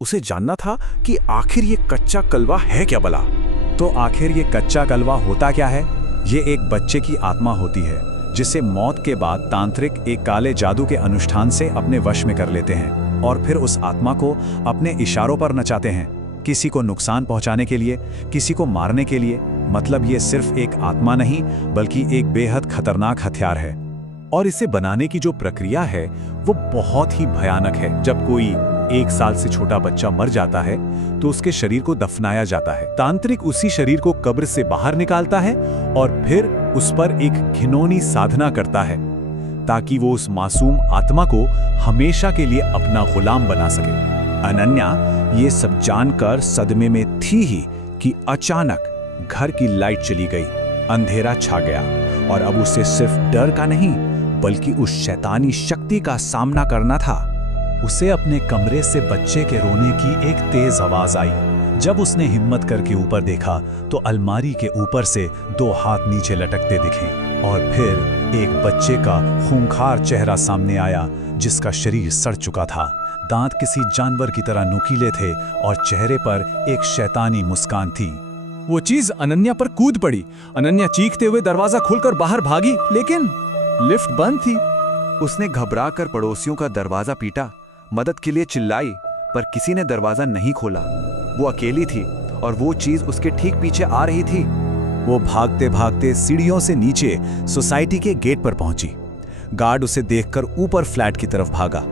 उसे जानना था कि आखिर ये कच्चा कलवा है क्या भला। तो आखिर ये कच्चा कलवा होता क्या है? ये एक बच्चे की आत्मा होती है जिसे मौत के बाद तांत्रिक एक काले जादू के अनुष्ठान से अपने वश में कर लेते हैं और फिर उस आत्मा को अपने इशारों पर नचाते हैं, किसी को नुकसान पहुंचाने के लिए, किसी को मारने के लिए। मतलब ये सिर्फ एक आत्मा नहीं बल्कि एक बेहद खतरनाक हथियार है। और इसे बनाने की जो प्रक्रिया है वो बहुत ही भयानक है। जब कोई 1 साल से छोटा बच्चा मर जाता है तो उसके शरीर को दफनाया जाता है। तांत्रिक उसी शरीर को कब्र से बाहर निकालता है और फिर उस पर एक घिनौनी साधना करता है ताकि वो उस मासूम आत्मा को हमेशा के लिए अपना गुलाम बना सके। अनन्या ये सब जानकर सदमे में थी ही कि अचानक घर की लाइट चली गई, अंधेरा छा गया और अब उसे सिर्फ डर का नहीं बल्कि उस शैतानी शक्ति का सामना करना था। उसे अपने कमरे से बच्चे के रोने की एक तेज आवाज आई। जब उसने हिम्मत करके ऊपर देखा तो अलमारी के ऊपर से 2 हाथ नीचे लटकते दिखे और फिर एक बच्चे का खूंखार चेहरा सामने आया जिसका शरीर सड़ चुका था। दांत किसी जानवर की तरह नुकीले थे और चेहरे पर एक शैतानी मुस्कान थी। वो चीज अनन्या पर कूद पड़ी। अनन्या चीखते हुए दरवाजा खोलकर बाहर भागी, लेकिन लिफ्ट बंद थी। उसने घबराकर पड़ोसियों का दरवाजा पीटा, मदद के लिए चिल्लाई, पर किसी ने दरवाजा नहीं खोला। वो अकेली थी और वो चीज उसके ठीक पीछे आ रही थी। वो भागते भागते सीढ़ियों से नीचे सोसाइटी के गेट पर पहुंची। गार्ड उसे देखकर ऊपर फ्लैट की तरफ भागा।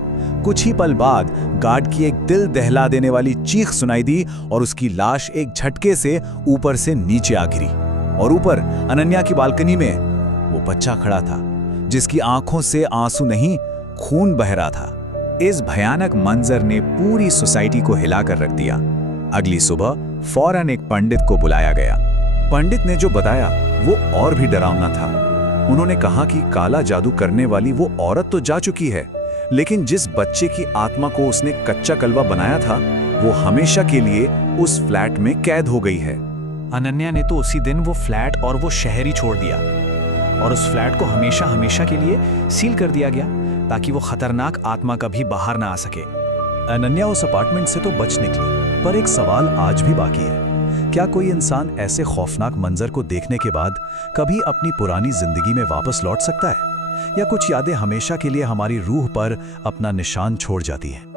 कुछ ही पल बाद गार्ड की एक दिल दहला देने वाली चीख सुनाई दी और उसकी लाश एक झटके से ऊपर से नीचे आ गिरी। और ऊपर अनन्या की बालकनी में वो बच्चा खड़ा था जिसकी आंखों से आंसू नहीं खून बह रहा था। इस भयानक मंजर ने पूरी सोसाइटी को हिलाकर रख दिया। अगली सुबह फौरन एक पंडित को बुलाया गया। पंडित ने जो बताया वो और भी डरावना था। उन्होंने कहा कि काला जादू करने वाली वो औरत तो जा चुकी है, लेकिन जिस बच्चे की आत्मा को उसने कच्चा कलवा बनाया था वो हमेशा के लिए उस फ्लैट में कैद हो गई है। अनन्या ने तो उसी दिन वो फ्लैट और वो शहर ही छोड़ दिया और उस फ्लैट को हमेशा हमेशा के लिए सील कर दिया गया ताकि वो खतरनाक आत्मा कभी बाहर ना आ सके। अनन्या उस अपार्टमेंट से तो बच निकली, पर एक सवाल आज भी बाकी है। क्या कोई इंसान ऐसे खौफनाक मंजर को देखने के बाद कभी अपनी पुरानी जिंदगी में वापस लौट सकता है, या कुछ यादें हमेशा के लिए हमारी रूह पर अपना निशान छोड़ जाती हैं?